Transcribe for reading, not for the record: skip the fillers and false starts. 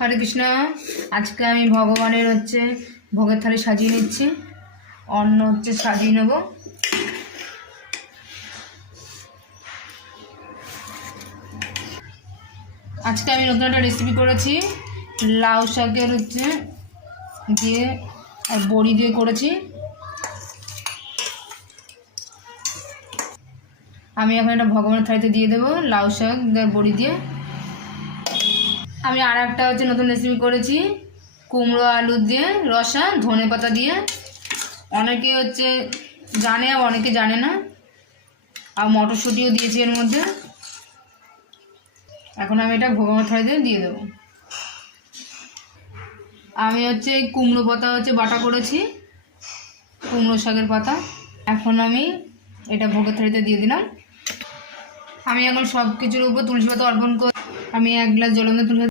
হরে কৃষ্ণ। আজকে আমি ভগবানের ভোগের থালি সাজিয়ে নিচ্ছি। অন্ন সাজিয়ে নেব। আজকে আমি নতুন একটা রেসিপি করেছি, লাউ শাকের দিয়ে আর বড়ি দিয়ে করেছি। আমি এখন এটা ভগবানের থালিতে দিয়ে দেবো, লাউ শাক বড়ি দিয়ে। আমি আর একটা নতুন রেসিপি করেছি, কুমড়ো আলু দিয়ে রসা, ধনে পাতা দিয়ে। অনেকে জানে আর অনেকে জানে না। আর মটরশুঁটিও দিয়েছি এর মধ্যে। এখন আমি এটা ভগবানের থালিতে দিয়ে দেবো। আমি কুমড়ো পাতা বাটা করেছি, কুমড়ো শাকের পাতা। এখন আমি এটা ভোগের থালিতে দিয়ে দিলাম। আমি এখন সব কিছুর উপর তুলসী পাতা অর্পণ করে আমি 1 গ্লাস জল তুলসী